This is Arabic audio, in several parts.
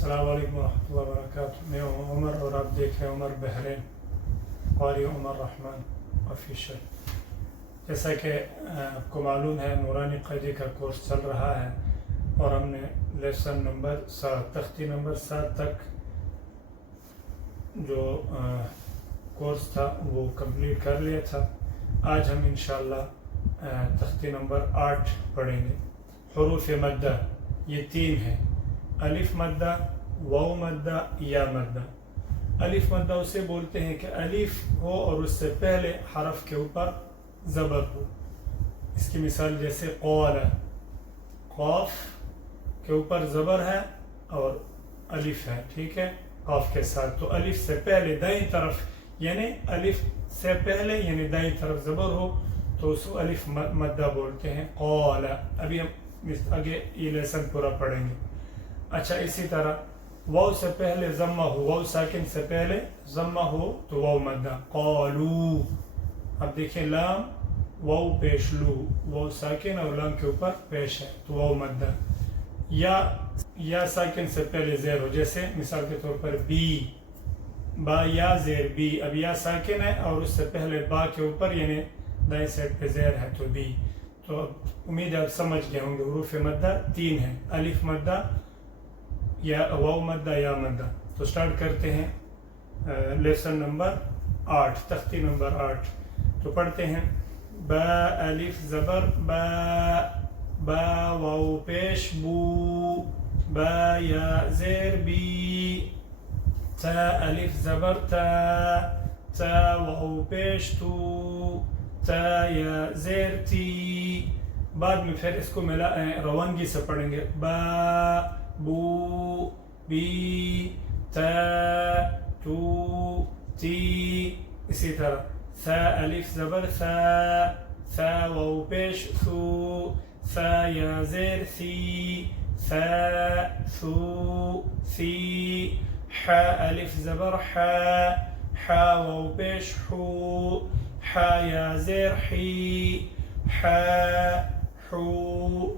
السلام علیکم ورحمۃ اللہ وبرکاتہ. میں ہوں عمر اور آپ دیکھ رہے ہیں عمر بحرین قاری عمر رحمان آفیشل. جیسا کہ آپ کو معلوم ہے نورانی قاعدے کا کورس چل رہا ہے اور ہم نے لیسن نمبر 7 تختی نمبر 7 تک جو کورس تھا وہ کمپلیٹ کر لیا تھا. آج ہم انشاءاللہ تختی نمبر 8 پڑھیں گے. حروف مدہ یہ 3 ہیں: الف مدہ، واو مدہ، یا مدہ. الف مدہ اسے بولتے ہیں کہ الف ہو اور اس سے پہلے حرف کے اوپر زبر ہو. اس کی مثال جیسے قال، قاف کے اوپر زبر ہے اور الف ہے، ٹھیک ہے، قاف کے ساتھ. تو الف سے پہلے دائیں طرف، یعنی الف سے پہلے یعنی دائیں طرف زبر ہو تو اس کو الف مدہ بولتے ہیں. قال. ابھی ہم آگے یہ لیسن پورا پڑھیں گے. اچھا، اسی طرح واو سے پہلے ضمہ ہو، واو ساکن سے پہلے ضمہ ہو تو واو مدہ. قالو. اب دیکھیں لام واو پیش لو، واو ساکن اور لام کے اوپر پیش ہے تو واو مدہ. یا ساکن سے پہلے زیر ہو، جیسے مثال کے طور پر بی، با یا زیر بی. اب یا ساکن ہے اور اس سے پہلے با کے اوپر یعنی دائیں سائڈ پہ زیر ہے تو بی. تو امید آپ سمجھ گئے ہوں گے حروف مدہ 3 ہیں: الف مدہ، یا واو مدہ، یا مدہ. تو سٹارٹ کرتے ہیں لیسن نمبر 8 تختی نمبر 8. تو پڑھتے ہیں: با الف زبر با، با واو پیش بو، با یا زیر بی. تا الف زبر تا، تا واو پیش تو، تا یا زیر تی. بعد میں پھر اس کو روانگی سے پڑھیں گے: با بو، بی، تا، تو، تی. اسی طرح ثا الف زبر ثا، ثا واو پیش ثو، ثا یا زیر ثی، ثا، ثو، ثی. حا الف زبر حا، حا واو پیش حو، حا یا زیر حی، حا، حو،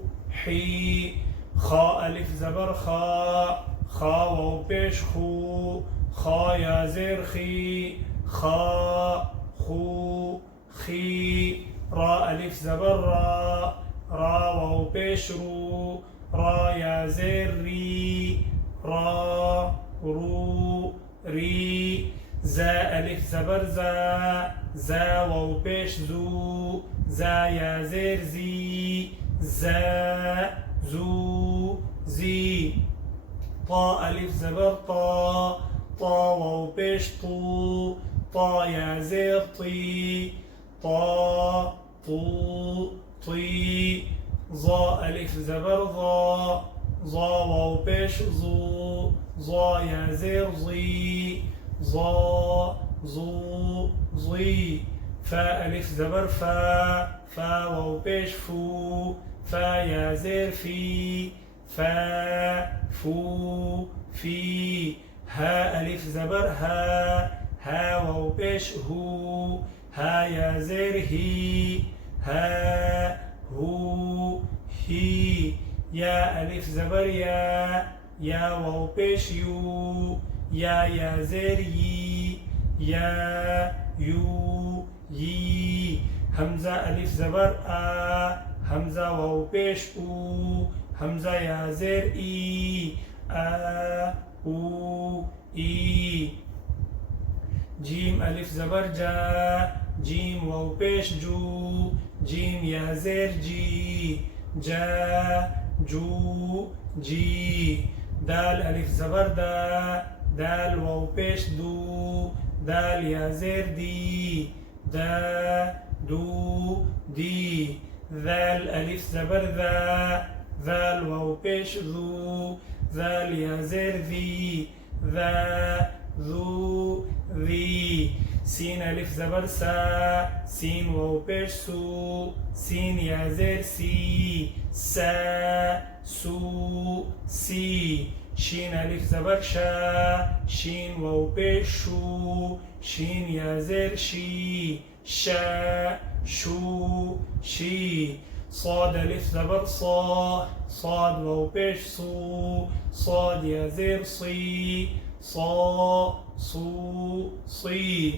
حی. خا الف زبر خا، خا واو پیش خو، خا یا زیر خی، خا، خو، خی. را الف زبر را، را واو پیش رو، را یا زیر ری، را، رو، ری. زا الف زبر زا، زا واو پیش زو، زا یا زیر زی، زا، زو، زی. طا الف زبر طا، طا واو پیش طو، طا یا زیر طی، طا، طو، طی. ظا الف زبر ظا، ظا واو پیش ظو، ظا یا زیر ظی، ظا، ظو، ظی. فا الف زبر فا، فا واو پیش فو، فا یا زیر فی، فا، فو، فی. ها الف زبر ها، ها واو پیش هو، ها یا زیر هی، ها، هو، هی. یا الف زبر یا، یا واو پیش یو، یا زیر یی، یا، یو، یی. حمزہ الف زبر آ، حمزہ واو پیش او، حمزہ یا زیر ای، آ، او، ای. جیم الف زبر جا، جیم واو پیش جو، جیم یا زیر جی، جا، جو، جی. دال الف زبر دا، دال واو پیش دو، دال یا زیر دی، دا، دو، دی. ذال الف زبر ذا، ذال واو پیش ذو، ذال یا زیر ذی، ذا، ذو، ذی. سین الف زبر سا، سین واو پیش سو، سین یا زیر سی، سا، سو، سی. شین الف زبر شا، شین واو پیش شو، شین یا زیر شی، شا، شو، شی. صاد ألف زبر صا صاد واو بيش صو صاد يا زير صي صا صو صي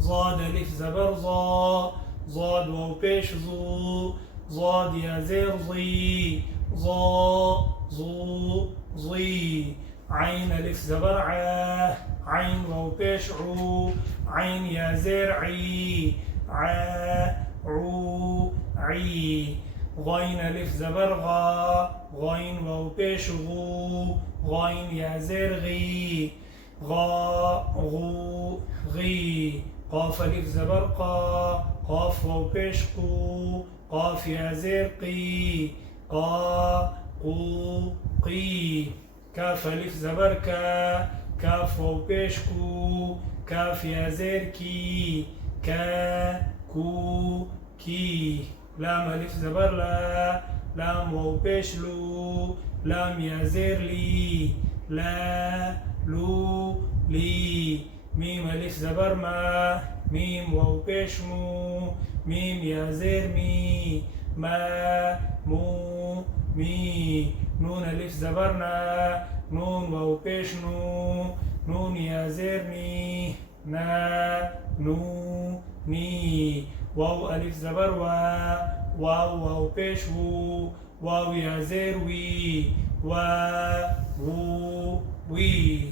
ضاد ألف زبر ظا ضاد واو بيش ظو ضاد يا زير ظي ظا ظو ظي عين ألف زبر عا عين واو بيش عو عين يا زير عي عا عو عي غين ألف زبر غا غين واو بيش غو غين يا زير غي غا غو غي قاف ألف زبر قا قاف واو بيش قو قاف يا زير قي قا قو قي كاف ألف زبر كا كاف واو بيش كو كاف يا زير كي كا كو كي لام ألف زبر لا لام واو بيش لو لام يا زير لي لا لو لي ميم ألف زبر ما ميم واو بيش مو ميم يا زير مي ما مو مي نون ألف زبرنا نون واو بيش نو نون يا زير ني نا نو ني واو ألف زبر وا واو واو بيش وو واو يا زير وي وا وو وي